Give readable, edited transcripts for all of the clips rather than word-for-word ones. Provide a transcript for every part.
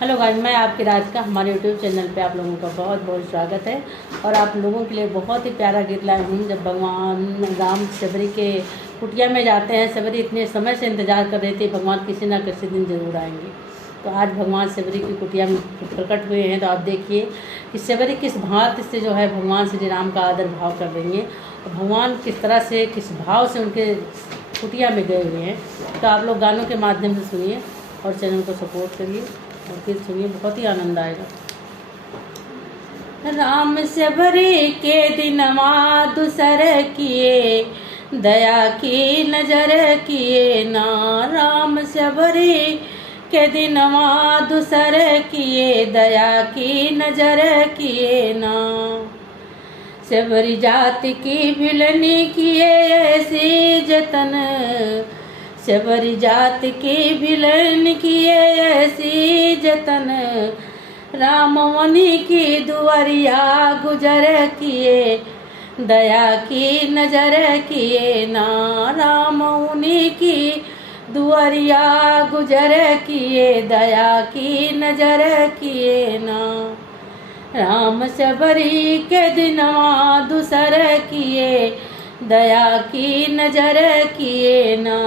Hello guys, मैं आपकी राधिका। हमारे यूट्यूब चैनल पे आप लोगों का बहुत बहुत स्वागत है। और आप लोगों के लिए बहुत ही प्यारा गीत लाई हूँ। जब भगवान राम शबरी के कुटिया में जाते हैं, शबरी इतने समय से इंतजार कर रही थी, भगवान किसी ना किसी दिन जरूर आएंगे। तो आज भगवान शबरी की कुटिया में प्रकट हुए हैं। तो आप देखिए कि शबरी किस भांति से जो है भगवान श्री राम का आदर भाव कर रही हैं और भगवान किस तरह से, किस भाव से उनके कुटिया में गए हुए हैं। तो आप लोग गानों के माध्यम से सुनिए और चैनल को सपोर्ट करिए और फिर सुनिए, बहुत ही आनंद आएगा। राम शबरी के दिनमा दूसर किए, दया की नजर किए ना। राम शबरी के दिनमा दूसर किए, दया की नजर किए ना। शबरी जाति की भिलनी किए ऐसी जतन, शबरी जाति की भिलन किए ऐसी जतन। राम मुनि की दुआरिया गुजर किए, दया की नजर किए ना। राम मुनि की दुआरिया गुजर किए, दया की नजर किए ना। राम शबरी के दिनवा दूसर किए, दया की नजर किए ना।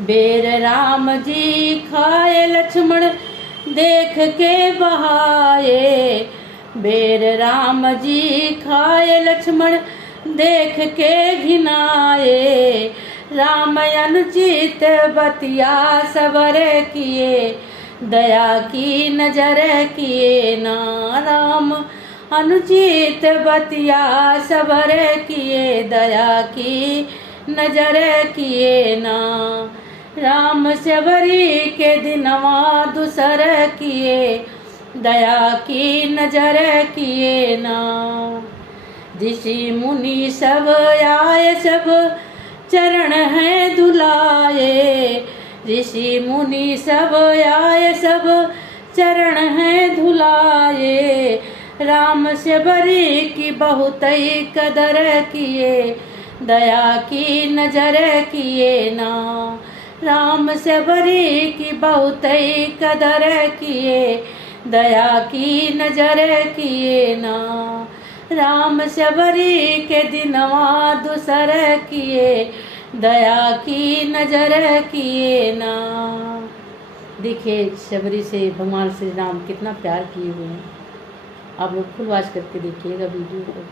बेर राम जी खाए लक्ष्मण देख के बहाए, बेर राम जी खाए लक्ष्मण देख के घिनाए। राम अनुचित बतिया सबर किए, दया की नजर किए ना। राम अनुचित बतिया सबर किए, दया की नजर किए ना। राम शबरी के दिनवा दूसर किए, दया की नजर किए ना। ऋषि मुनि सब आए, सब चरण है धुलाए। ऋषि मुनि सब आए, सब चरण है धुलाए। राम शबरी की बहुत ही कदर किए, दया की नजर किए ना। राम शबरी की बहुत ही कदर किए, दया की नजर किए ना। राम शबरी के दिनवा दूसर किए, दया की नजर किए ना। देखिए शबरी से भगवान श्री राम कितना प्यार किए हुए हैं। आप लोग फुल वॉच करके देखिएगा वीडियो को।